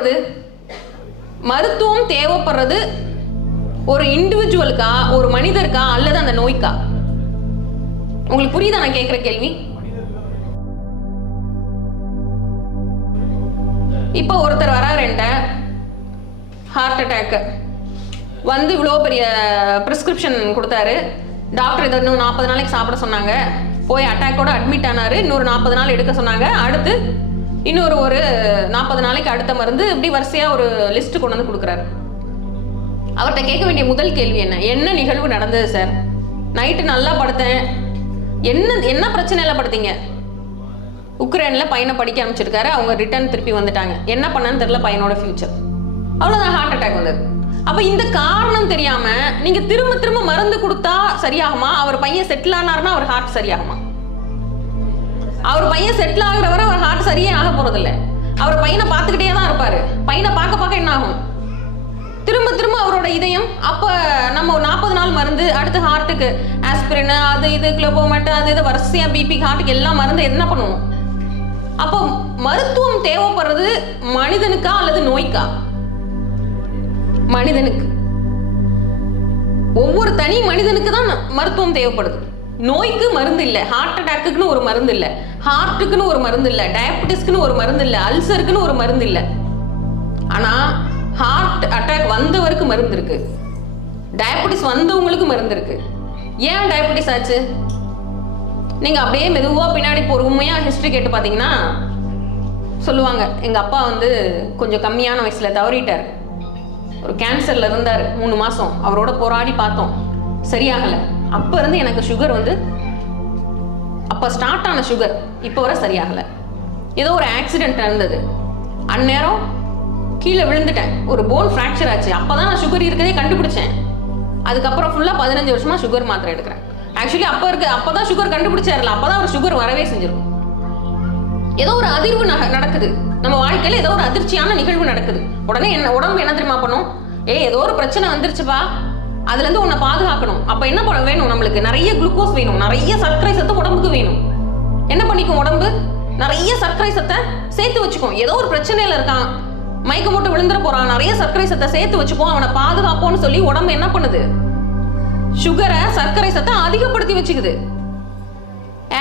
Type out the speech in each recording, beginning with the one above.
தேவைப்படுது? மருத்துவம் தேவைப்படுறது ஒரு இண்டிவிஜுவலுக்கா, ஒரு மனிதருக்கா, அல்லது அந்த நோய்க்கா? உங்களுக்கு புரியுதா நான் கேட்குற கேள்வி? இப்போ ஒருத்தர் வராரு, ஹார்ட் அட்டாக் வந்து இவ்வளோ பெரிய ப்ரிஸ்கிரிப்ஷன் கொடுத்தாரு. டாக்டர் இதை இன்னும் 40 நாளைக்கு சாப்பிட சொன்னாங்க. போய் அட்டாக்கோட அட்மிட் ஆனார். இன்னொரு 40 நாள் எடுக்க சொன்னாங்க. அடுத்து இன்னொரு 40 நாளைக்கு அடுத்த மருந்து, இப்படி வரிசையாக ஒரு லிஸ்ட்டு கொண்டு வந்து கொடுக்குறாரு. அவர்கிட்ட கேட்க வேண்டிய முதல் கேள்வி என்ன நிகழ்வு நடந்தது சார்? நைட்டு நல்லா படுத்தேன். என்ன பிரச்சனையில படுத்தீங்க? உக்ரைனில் பையனை படிக்க ஆரம்பிச்சிருக்காரு. அவங்க ரிட்டர்ன் திருப்பி வந்துட்டாங்க. என்ன பண்ணான்னு தெரியல பையனோட ஃபியூச்சர். அவ்வளோதான், ஹார்ட் அட்டாக் வந்தது. அப்போ இந்த காரணம் தெரியாம நீங்க திரும்ப திரும்ப மருந்து கொடுத்தா சரியாகுமா? அவர் பையன் செட்டில் ஆனார்னா அவர் ஹார்ட் சரியாகுமா? அவர் பையன் செட்டில் ஆகுற வரை அவர் ஹார்ட் சரியே ஆக போறதில்லை. அவர் பையனை பார்த்துக்கிட்டே தான் இருப்பாரு. பையனை பார்க்க பார்க்க என்ன ஆகும்? திரும்ப திரும்ப அவரோட இதயம். அப்போ நம்ம 40 நாள் மருந்து, அடுத்து ஹார்ட்டுக்கு ஆஸ்பிரின், அது இது குளோபோமேட், அது இது வரிசையா பிபி, ஹார்ட்டுக்கு எல்லாம் மருந்து என்ன பண்ணுவோம்? அப்போ மருத்துவம் தேவைப்படுறது மனிதனுக்கா அல்லது நோய்க்கா? மனிதனுக்கு. ஒவ்வொரு தனி மனிதனுக்கு தான் மருத்துவம் தேவைப்படுது. நோய்க்கு மருந்து இல்லை. ஹார்ட் அட்டாக்குன்னு ஒரு மருந்து இல்லை, ஹார்ட்டுக்குன்னு ஒரு மருந்து இல்லை, டயபெட்டிஸ்க்குன்னு ஒரு மருந்து இல்லை, அல்சருக்குன்னு ஒரு மருந்து இல்லை. ஆனா ஹார்ட் அட்டாக் வந்தவருக்கு மருந்து இருக்கு, டயபெட்டிஸ் வந்தவங்களுக்கு மருந்து இருக்கு. ஏன் டயபெட்டிஸ் ஆச்சு? நீங்க அப்படியே மெதுவா பின்னாடி பொறுமையா ஹிஸ்டரி கேட்டு பார்த்தீங்கன்னா சொல்லுவாங்க, எங்க அப்பா கொஞ்சம் கம்மியான வயசுல தவறிட்டார். ஒரு கேன்சர்ல இருந்தார் 3 மாசம். அவரோட போராடி பார்த்தோம், சரியாகல. அப்ப இருந்து எனக்கு சுகர் அப்ப ஸ்டார்ட் ஆன சுகர் இப்போ வரை சரியாகல. ஏதோ ஒரு ஆக்சிடென்ட் நடந்தது, அந்நேரம் கீழே விழுந்துட்டேன், ஒரு போன் ஃப்ராக்சர் ஆச்சு. அப்பதான் நான் சுகர் இருக்கதே கண்டுபிடிச்சேன். அதுக்கப்புறம் ஃபுல்லா 15 வருஷமா சுகர் மாத்திரை எடுக்கிறேன். ஆக்சுவலி அப்பதான் சுகர் கண்டுபிடிச்சாருல, அப்பதான் ஒரு சுகர் வரவே செஞ்சிருக்கும். ஏதோ ஒரு அதிர்வு நடக்குது நம்ம வாழ்க்கையில, ஏதோ ஒரு அதிர்ச்சியான நிகழ்வு நடக்குது. உடனே உடம்பு என்ன தெரியுமா பண்ணும்? ஏதோ ஒரு பிரச்சனை வந்துருச்சுப்பா, அதுல இருந்து உன்னை பாதுகாக்கணும். அப்ப என்ன பண்ண வேணும்? நம்மளுக்கு நிறைய குளுக்கோஸ் வேணும், நிறைய சர்க்கரை சத்து உடம்புக்கு வேணும். என்ன பண்ணிக்கும் உடம்பு? நிறைய சர்க்கரை சத்தை சேர்த்து வச்சுக்கும். ஏதோ ஒரு பிரச்சனையில இருக்கான், மயக்க போட்டு விழுந்துற போறான், நிறைய சர்க்கரை சத்தை சேர்த்து வச்சுப்போம், அவனை பாதுகாப்போம்னு சொல்லி உடம்பு என்ன பண்ணுது? சுகரை, சர்க்கரை சத்தை அதிகப்படுத்தி வச்சுக்குது.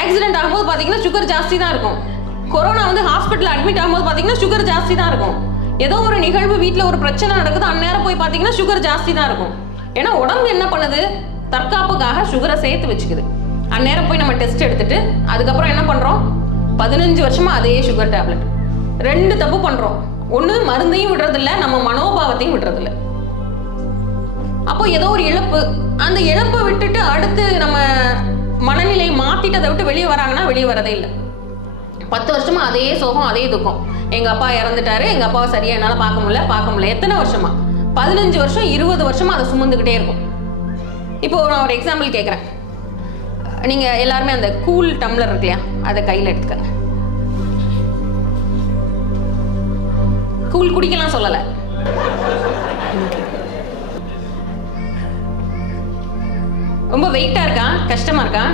ஆக்சிடென்ட் ஆகும்போது பாத்தீங்கன்னா சுகர் ஜாஸ்தி தான் இருக்கும். கொரோனா ஹாஸ்பிட்டல் அட்மிட் ஆகும்போது பாத்தீங்கன்னா சுகர் ஜாஸ்தி தான் இருக்கும். ஏதோ ஒரு நிகழ்வு, வீட்டுல ஒரு பிரச்சனை நடக்குது, அந்நேரம் போய் பாத்தீங்கன்னா சுகர் ஜாஸ்தி தான் இருக்கும். ஏன்னா உடம்பு என்ன பண்ணுது? தற்காப்புக்காக சுகரை சேர்த்து வச்சுக்குது. அந்நேரம் போய் நம்ம டெஸ்ட் எடுத்துட்டு அதுக்கப்புறம் என்ன பண்றோம்? 15 வருஷமா அதே சுகர் டேப்லெட். 2 தப்பு பண்றோம். ஒண்ணு, மருந்தையும் விடுறதில்ல, நம்ம மனோபாவத்தையும் விடுறதில்ல. அப்போ ஏதோ ஒரு இழப்பு, அந்த இழப்பை விட்டுட்டு அடுத்து நம்ம மனநிலையை மாத்திட்டு அதை விட்டு வெளியே வராங்கன்னா வெளியே வரதே இல்லை. 10 வருஷமா அதே சோகம், அதே துக்கம். எங்க அப்பா இறந்துட்டாரு, எங்க அப்பாவை சரியா என்னால பார்க்க முடியல. எத்தனை வருஷமா? 15 வருஷம், 20 வருஷமா அதை சுமந்துக்கிட்டே இருக்கும். இப்போ நான் ஒரு எக்ஸாம்பிள் கேட்குறேன். நீங்க எல்லாருமே அந்த கூல் டம்ளர் இருக்கு இல்லையா, அதை கையில் எடுத்துக்கங்க. கூல் குடிக்கலாம் சொல்லலை, ரொம்ப வெயிட்டா இருக்கா, கஷ்டமா இருக்கா?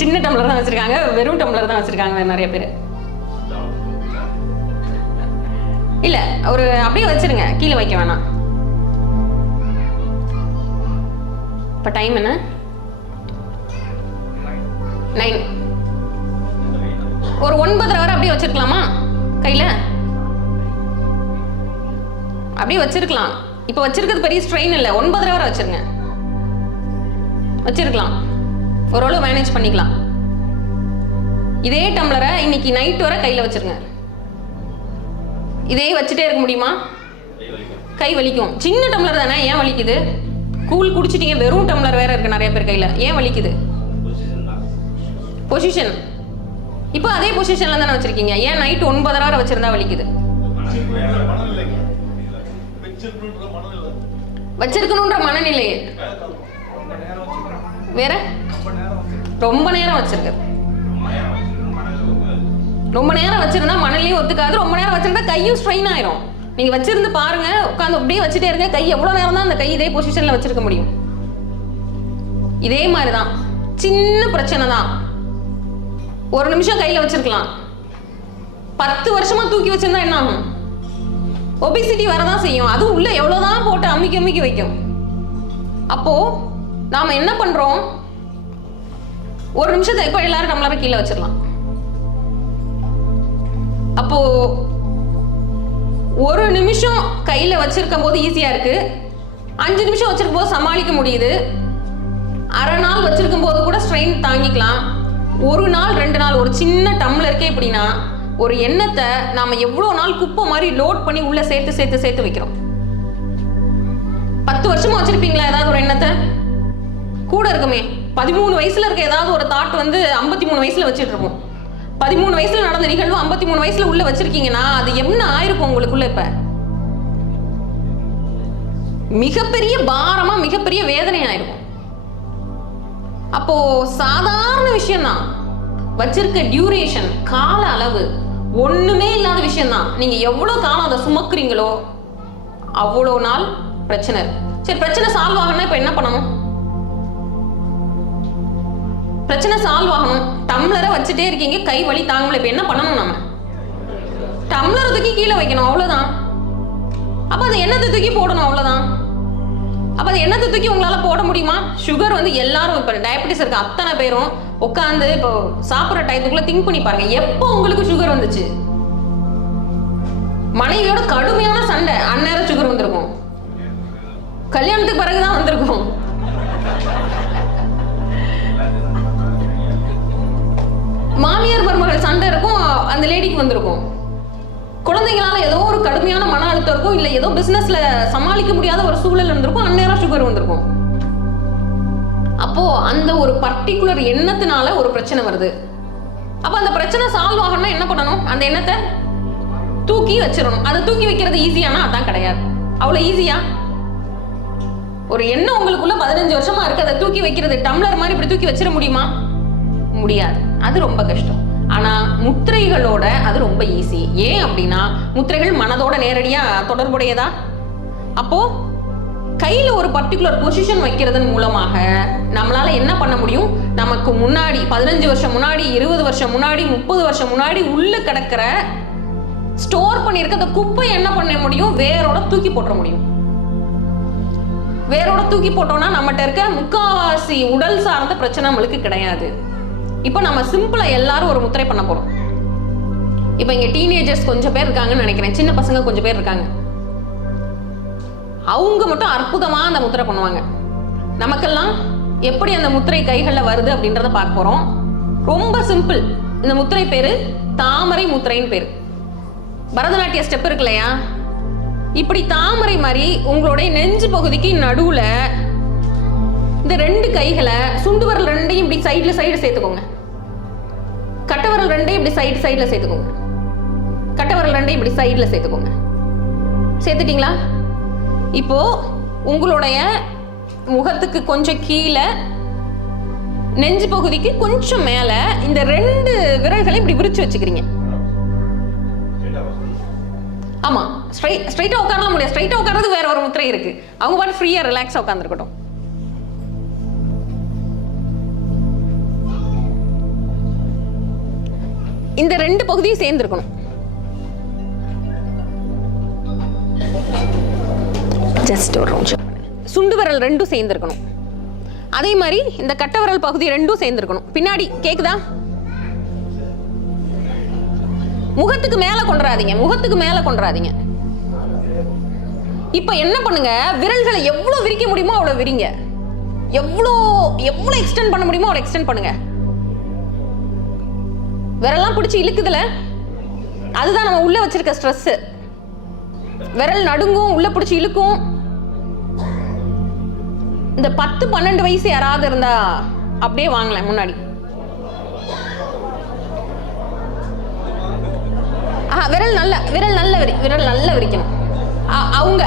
சின்ன டம்ளர் தான் வச்சிருக்காங்க, வெறும் டம்ளர் தான் வச்சிருக்காங்க நிறைய பேர். இல்ல, ஒரு அப்படியே வச்சிருங்க, கீழே வைக்க வேணாம். இப்ப டைம் என்ன? 9. ஒரு 9:30 வரை அப்படியே வச்சிருக்கலாமா? கையில அப்படியே வச்சிருக்கலாம். இப்ப வச்சிருக்கிறது பெரிய ஸ்ட்ரெயின் இல்லை, 9:30 வரை வச்சிருங்க. வச்சிருக்கலாம், ஓரளவு மேனேஜ் பண்ணிக்கலாம். இதே டம்ளரை இன்னைக்கு நைட் வரை கையில வச்சிருங்க. இதே வச்சுட்டே இருக்க முடியுமா? கை வலிக்கும். சின்ன டம்ளர் தானே, ஏன் வலிக்குது? கூல் குடிச்சிட்டீங்க, வெறும் டம்ளர் வேற இருக்கு நிறைய பேர் கையில, ஏன் வலிக்குது? பொசிஷன். இப்போ அதே பொசிஷன்ல தானே வச்சிருக்கீங்க, ஏன் நைட் 9:30 வரை வச்சிருந்தா வலிக்குது? வச்சிருக்கணும்ன்ற மனநிலை வேற. ரொம்ப நேரம் வச்சிருக்கு, ரொம்ப நேரம் வச்சிருந்தா மணலையும் ஒத்துக்காது. ரொம்ப நேரம் வச்சிருந்தா கையும் ஸ்ட்ரெயின் ஆயிரும். நீங்க வச்சிருந்து பாருங்க, உட்காந்து அப்படியே வச்சுட்டே இருங்க. கை எவ்வளவு நேரம் தான் அந்த கை இதே பொசிஷன்ல வச்சிருக்க முடியும்? இதே மாதிரிதான், சின்ன பிரச்சனை தான், 1 நிமிஷம் கையில வச்சிருக்கலாம். 10 வருஷமா தூக்கி வச்சிருந்தா என்ன ஆகும்? ஒபிசிட்டி வரதான் செய்யும். அது உள்ள எவ்வளவுதான் போட்டு அமுக்கி அமுக்கி வைக்கும். அப்போ நாம என்ன பண்றோம்? ஒரு நிமிஷத்தை இப்ப எல்லாரும் நம்மளால கீழே வச்சிடலாம். அப்போ ஒரு நிமிஷம் கையில வச்சிருக்கும் போது ஈஸியா இருக்கு, 5 நிமிஷம் வச்சிருக்கும் போது சமாளிக்க முடியுது, அரை நாள் வச்சிருக்கும் போது கூட ஸ்ட்ரெயின் தாங்கிக்கலாம். ஒரு நாள் 2 நாள் ஒரு சின்ன டம்ளருக்கே எப்படின்னா ஒரு எண்ணத்தை நாம எவ்வளவு நாள் குப்பை மாதிரி லோட் பண்ணி உள்ள சேர்த்து சேர்த்து சேர்த்து வைக்கிறோம். 10 வருஷமா வச்சிருப்பீங்களா ஏதாவது ஒரு எண்ணத்தை? கூட இருக்குமே. 13 வயசுல இருக்க ஏதாவது ஒரு தாட் வந்து 53 வயசுல வச்சுட்டு இருப்போம். 13 வயசுல நடந்த நிகழ்வு 53 வயசுல உள்ள வச்சிருக்கீங்கன்னா அது என்ன ஆயிருக்கும் உங்களுக்குள்ள? இப்ப மிகப்பெரிய பாரமா மிகப்பெரிய வேதனை ஆயிருக்கும். அப்போ சாதாரண விஷயம் தான் வச்சிருக்க டியூரேஷன், கால அளவு ஒண்ணுமே இல்லாத விஷயம் தான். நீங்க எவ்வளவு காலம் அதை சுமக்குறீங்களோ அவ்வளோ நாள் பிரச்சனை இருக்கு. சரி, பிரச்சனை சால்வ் ஆகணும்னா இப்ப என்ன பண்ணணும்? பிரச்சனை சால்வ் ஆகணும். டம்ளரை வச்சுட்டே இருக்கீங்க, கை வலி தாங்கல. இப்ப என்ன பண்ணணும்? நம்ம டம்ளரை தூக்கி கீழே வைக்கணும், அவ்வளவுதான். அப்ப அது எண்ணத்தை தூக்கி போடணும், அவ்வளவுதான். அப்ப அது எண்ணத்தை தூக்கி உங்களால போட முடியுமா? சுகர் வந்து எல்லாரும் இப்ப டயபெட்டிஸ் இருக்க அத்தனை பேரும் உட்காந்து இப்போ சாப்பிட்ற டயத்துக்குள்ள திங்க் பண்ணி பாருங்க, எப்போ உங்களுக்கு சுகர் வந்துச்சு? மனைவியோட கடுமையான சண்டை, அந்நேரம் சுகர் வந்திருக்கும். கல்யாணத்துக்கு பிறகுதான் வந்திருக்கும். மாமியார் மருமகள் சண்டை இருக்கும், அந்த லேடிக்கு வந்திருக்கும். குழந்தைங்களால ஏதோ ஒரு கடுமையான மன அழுத்தம் இருக்கும், இல்ல ஏதோ பிசினஸ்ல சமாளிக்க முடியாத ஒரு சூழல் இருந்திருக்கும், அந்நேரம் சுகர் வந்திருக்கும். அப்போ அந்த ஒரு பர்டிகுலர் எண்ணத்தினால ஒரு பிரச்சனை வருது. அப்ப அந்த பிரச்சனை சால்வ் ஆகணும்னா என்ன பண்ணணும்? அந்த எண்ணத்தை தூக்கி வச்சிடணும். அதை தூக்கி வைக்கிறது ஈஸியானா? அதான் கிடையாது. அவ்வளவு ஈஸியா? ஒரு எண்ணம் உங்களுக்குள்ள 15 வருஷமா இருக்கு, அதை தூக்கி வைக்கிறது டம்ளர் மாதிரி இப்படி தூக்கி வச்சிட முடியுமா? முடியாது. அது ரொம்ப கஷ்டம். ஆனா முத்திரைகளோட அது ரொம்ப ஈஸி. ஏன் அப்படின்னா முத்திரைகள் மனதோட நேரடியா தொடர்புடையதா. அப்போ கையில ஒரு பர்டிகுலர் பொசிஷன் வைக்கிறதன் மூலமாக நம்மளால என்ன பண்ண முடியும்? நமக்கு முன்னாடி 15 வருஷம் முன்னாடி, 20 வருஷம் முன்னாடி, 30 வருஷம் முன்னாடி உள்ள கிடக்கிற ஸ்டோர் பண்ணிருக்க அந்த குப்பை என்ன பண்ண முடியும்? வேரோட தூக்கி போட்ட முடியும். வேரோட தூக்கி போட்டோம்னா நம்மகிட்ட இருக்க முக்காவாசி உடல் சார்ந்த பிரச்சனை நம்மளுக்கு கிடையாது. இப்ப நம்ம சிம்பிளா எல்லாரும் ஒரு முத்திரை பண்ண போறோம். இப்ப இங்க டீனேஜர்ஸ் கொஞ்சம் பேர் இருக்காங்கன்னு நினைக்கிறேன், சின்ன பசங்க கொஞ்சம் பேர் இருக்காங்க. அவங்க மட்டும் அற்புதமா அந்த முத்திரை பண்ணுவாங்க. நமக்கெல்லாம் எப்படி அந்த முத்திரை கைகள்ல வருது அப்படின்றத பார்க்க போறோம். ரொம்ப சிம்பிள். இந்த முத்திரை பேரு தாமரை முத்திரைன்னு பேரு. பரதநாட்டிய ஸ்டெப் இருக்கு இல்லையா, இப்படி தாமரை மாதிரி உங்களுடைய நெஞ்சு பகுதிக்கு நடுவுல இந்த 2 கைகளை, சுண்டு விரல் 2ஐயும் இப்படி சைடு சேர்த்துக்கோங்க. கட்டை விரல் 2ஐயும் இப்படி சைடுல சேர்த்துக்கோங்க. கட்டை விரல் 2ஐயும் இப்படி சைடுல சேர்த்துக்கோங்க. சேர்த்துட்டீங்களா? இப்போ உங்களுடைய முகத்துக்கு கொஞ்சம் கீழே, நெஞ்சு பகுதிக்கு கொஞ்சம் மேல இந்த 2 விரல்களை இப்படி விரிச்சு வச்சுக்கிறீங்க. ஆமா, ஸ்ட்ரைட்டா உட்காரலாம் முடியாது. ஸ்ட்ரைட்டா உட்கார்றது வேற ஒரு முத்திரை இருக்கு. அவங்க பாட்டு ஃப்ரீயா ரிலாக்ஸா உட்கார்ந்துருக்கட்டும். இந்த 2 பகுதியும் சேர்ந்துருக்கணும். ஜஸ்ட் ஒரு நிமிஷம். சுண்டு விரல் 2 சேர்ந்துருக்கணும். அதே மாதிரி இந்த கட்டை விரல் பகுதி 2 சேர்ந்துருக்கணும். பின்னாடி கேக்குதா? முகத்துக்கு மேல கொண்டுறாதீங்க, முகத்துக்கு மேல கொண்டுறாதீங்க. இப்ப என்ன பண்ணுங்க? விரல்களை எவ்வளவு விரிக்க முடியுமோ அவ்வளவு விரிங்க. எவ்வளவு எக்ஸ்டெண்ட் பண்ண முடியுமோ அவ்வளவு எக்ஸ்டெண்ட் பண்ணுங்க. விரல்லாம் பிடிச்சி இழுக்குதுல, அதுதான் நம்ம உள்ள வச்சிருக்க ஸ்ட்ரெஸ். விரல் நடுங்கும், உள்ள பிடிச்சி இழுக்கும். இந்த 10-12 வயசு யாராவது இருந்தா அப்படியே வாங்கலாம் முன்னாடி. விரல் நல்ல விரிக்கணும். அவங்க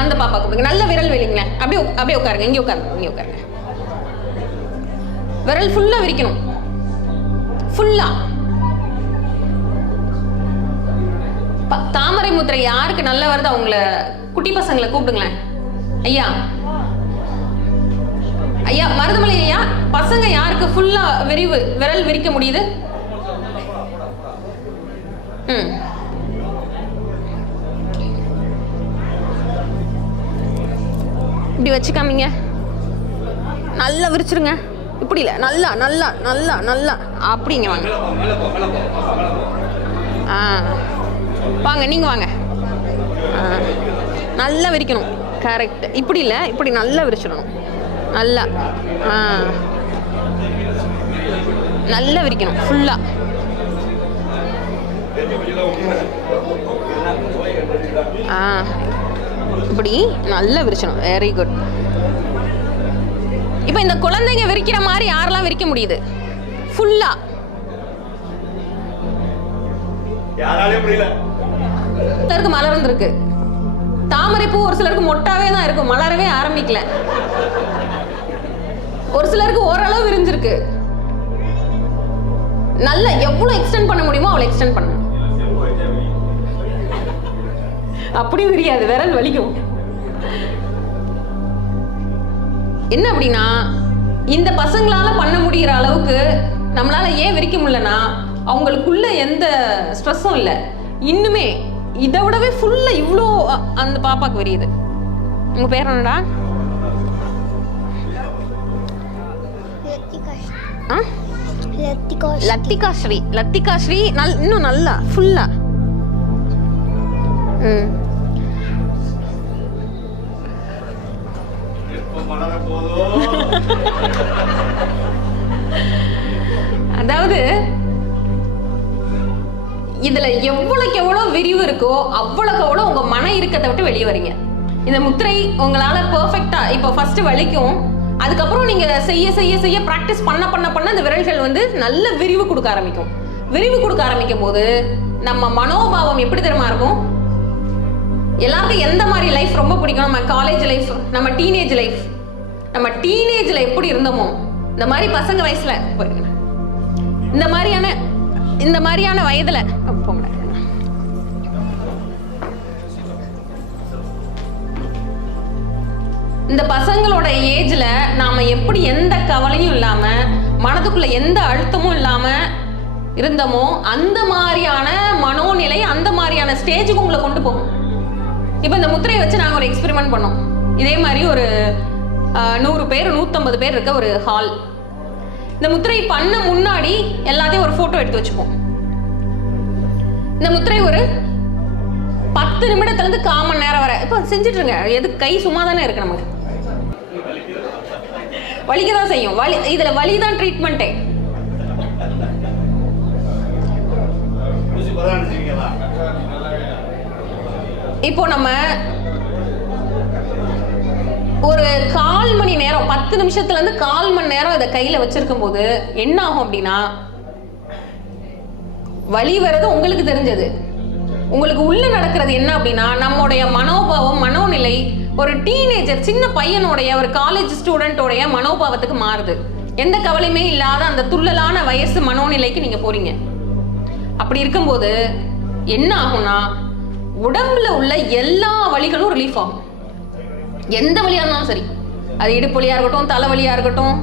அந்த பாப்பா கொடுங்க, நல்ல விரல் வெளிங்களேன். அப்படியே உட்காருங்க, இங்கே உட்காருங்க. விரல் ஃபுல்லா விரிக்கணும், ஃபுல்லா. தாமரை முத்திரை யாருக்கு நல்லா வருது அவங்கள, குட்டி பசங்களை கூப்பிடுங்களேன். ஐயா மருதமலை ஐயா, பசங்க யாருக்கு ஃபுல்லா விரல் விரிக்க முடியுது? இப்படி வச்சு காமிங்க. நல்லா விரிச்சிருங்க. இப்படி இல்லை, நல்லா நல்லா நல்லா நல்லா அப்படிங்க. வாங்க வாங்க, நீங்கள் வாங்க. நல்லா விரிக்கணும். கரெக்ட். இப்படி இல்லை, இப்படி நல்லா விரிச்சிடணும். நல்லா நல்லா விரிக்கணும் ஃபுல்லாக. இப்படி நல்லா விரிச்சணும். Very good. இப்போ இந்த குழந்தைங்க விரிக்கிற மாதிரி யாரெல்லாம் விரிக்க முடியுது? ஃபுல்லா சிலருக்கு மலர்ந்துருக்கு. தாமரை பூ ஒரு சிலருக்கு மொட்டாவே தான் இருக்கும், மலரவே ஆரம்பிக்கல. ஒரு சிலருக்கு ஓரளவு விரிஞ்சிருக்கு. நல்ல எவ்வளவு எக்ஸ்டெண்ட் பண்ண முடியுமோ அவ்வளவு எக்ஸ்டெண்ட் பண்ணணும். அப்படி விரியாது, விரல் வலிக்கும். என்ன அப்படின்னா, இந்த பசங்களால பண்ண முடிகிற அளவுக்கு நம்மளால ஏன் விரிக்க முடியலன்னா, அவங்களுக்குள்ள எந்த ஸ்ட்ரெஸ்ஸும் இல்லை. இன்னுமே இதை விடவே ஃபுல்லா இவ்வளோ அந்த பாப்பாக்கு விரியுது. உங்க பேர் என்னடா? லத்திகா ஸ்ரீ. லத்திகா ஸ்ரீ இன்னும் நல்லா ஃபுல்லா. அதாவது இதுல எவ்வளவுக்கு எவ்வளவு விரிவு இருக்கோ அவ்வளவுக்கு அவ்வளவு உங்க மன இறுக்கத்தை விட்டு வெளியே வரீங்க. இந்த முத்திரை உங்களால பெர்ஃபெக்ட்டா இப்போ ஃபர்ஸ்ட் வலிக்கும், அதுக்கப்புறம் நீங்க செய்ய செய்ய செய்ய பிராக்டிஸ் பண்ண பண்ண பண்ண அந்த விரல்கள் வந்து நல்ல விரிவு கொடுக்க ஆரம்பிக்கும். விரிவு கொடுக்க ஆரம்பிக்கும் போது நம்ம மனோபாவம் எப்படி தெரியுமா இருக்கும்? எல்லாருக்கும் எந்த மாதிரி லைஃப் ரொம்ப பிடிக்கும்? நம்ம காலேஜ் லைஃப், நம்ம டீனேஜ் லைஃப். நம்ம டீனேஜ்ல எப்படி இருந்தோமோ இந்த மாதிரி பசங்க வயசுல இந்த மாதிரியான வயதுல போங்க. இந்த பசங்களோட ஏஜ்ல நாம எப்படி எந்த கவலையும் இல்லாம, மனதுக்குள்ள எந்த அழுத்தமும் இல்லாம இருந்தோமோ அந்த மாதிரியான மனோநிலை, அந்த மாதிரியான ஸ்டேஜுக்கு உங்களை கொண்டு போகும். இப்ப இந்த முத்திரையை வச்சு நாங்க ஒரு எக்ஸ்பெரிமெண்ட் பண்ணோம். இதே மாதிரி ஒரு 100 பேர் 150 பேர் இருக்க ஒரு ஹால். இந்த முத்திரை பண்ண முன்னாடி எல்லாத்தையும் ஒரு போட்டோ எடுத்து வச்சுப்போம். இந்த முத்திரை ஒரு 10 நிமிடத்துல இருந்து 1/4 மணி நேரம் வரை இப்ப செஞ்சுட்டு இருங்க. எது கை சும்மா தானே இருக்கு, நமக்கு வலிக்கதான் செய்யும். இதுல வலிதான் ட்ரீட்மெண்ட்டே. இப்போ நம்ம ஒரு 1/4 மணி நேரம், 10 நிமிஷத்துல இருந்து 1/4 மணி நேரம் இதை கையில வச்சிருக்கும் போது என்ன ஆகும் அப்படின்னா, வலி வர்றது உங்களுக்கு தெரிஞ்சது. உங்களுக்கு உள்ள நடக்கிறது என்ன அப்படின்னா, நம்முடைய மனோபாவம், மனோநிலை ஒரு டீனேஜர், சின்ன பையனுடைய, ஒரு காலேஜ் ஸ்டூடெண்டோடைய மனோபாவத்துக்கு மாறுது. எந்த கவலையுமே இல்லாத அந்த துள்ளலான வயசு மனோநிலைக்கு நீங்க போறீங்க. அப்படி இருக்கும்போது என்ன ஆகும்னா, உடம்புல உள்ள எல்லா வலிகளும் ரிலீஃப் ஆகும். எந்த வலியா இருந்தாலும் சரி, அது இடுப்பு வலியா இருக்கட்டும், தலைவலியா இருக்கட்டும்.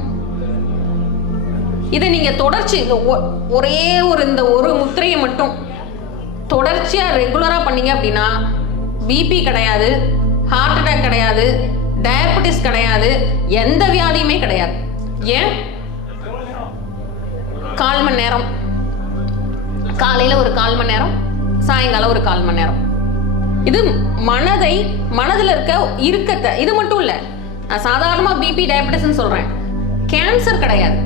இதை நீங்க தொடர்ச்சி ஒரே இந்த ஒரு முத்திரையை மட்டும் தொடர்ச்சியா ரெகுலரா பண்ணீங்க அப்படின்னா, பிபி கிடையாது, ஹார்ட் அட்டாக் கிடையாது, டயபெட்டிஸ் கிடையாது, எந்த வியாதியுமே கிடையாது. ஏன்? 1/4 மணி நேரம், காலையில ஒரு 1/4 மணி நேரம், சாயங்காலம் ஒரு 1/4 மணி நேரம். இது மனதில் இருக்க இறுக்கத்தை, இது மட்டும் இல்ல, நான் சாதாரணமா பிபி டயபெட்டிஸ் சொல்றேன், கேன்சர் கிடையாது.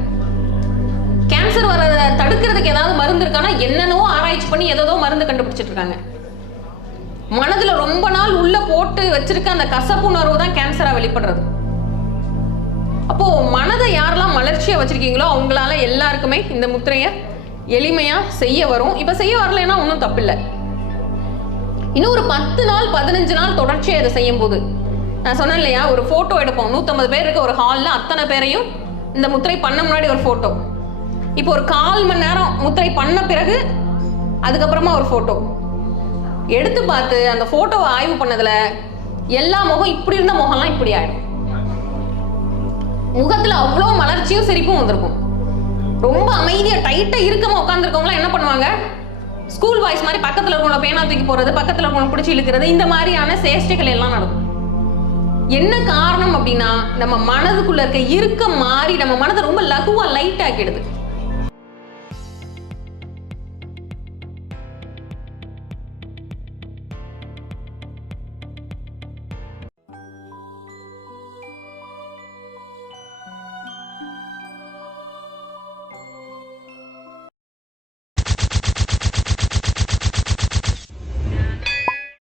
கேன்சர் வரத தடுக்கிறதுக்கு ஏதாவது மருந்து இருக்கானா? என்னென்னவோ ஆராய்ச்சி பண்ணி ஏதோ மருந்து கண்டுபிடிச்சிட்டு இருக்காங்க. மனதுல ரொம்ப நாள் உள்ள போட்டு வச்சிருக்க அந்த கசப்புணர்வு தான் கேன்சரா வெளிப்படுறது. அப்போ மனதை யாரெல்லாம் மலர்ச்சியா வச்சிருக்கீங்களோ அவங்களால எல்லாருக்குமே இந்த முத்திரைய எளிமையா செய்ய வரும். இப்ப செய்ய வரலைன்னா ஒன்றும் தப்பில்லை. இன்னும் ஒரு 10 நாள் 15 நாள் தொடர்ச்சியா இதை செய்யும் போது, நான் சொன்னேன் இல்லையா, ஒரு போட்டோ எடுப்போம். 150 பேர் இருக்க ஒரு ஹால்ல அத்தனை பேரையும் இந்த முத்திரை பண்ண முன்னாடி ஒரு போட்டோ, இப்போ ஒரு 1/4 மணி நேரம் முத்திரை பண்ண பிறகு அதுக்கப்புறமா ஒரு போட்டோ எடுத்து பார்த்து அந்த போட்டோவை ஆய்வு பண்ணதுல எல்லா முகம் இப்படி இருந்த முகம்லாம் இப்படி ஆயிடும். முகத்துல அவ்வளோ மலர்ச்சியும் சிரிப்பும் வந்திருக்கும். ரொம்ப அமைதியா டைட்டா இருக்கமா உட்காந்துருக்கவங்களாம் என்ன பண்ணுவாங்க, ஸ்கூல் பாய்ஸ் மாதிரி பக்கத்துல இருக்கவங்கள பேனா தூக்கி போறது, பக்கத்துல இருக்கவங்கள பிடிச்சி இழுக்கிறது, இந்த மாதிரியான சேஷ்டைகள் எல்லாம் நடக்கும். என்ன காரணம் அப்படின்னா நம்ம மனதுக்குள்ள இருக்க இறுக்கம் மாறி நம்ம மனதை ரொம்ப லகுவா லைட் ஆக்கிடுது.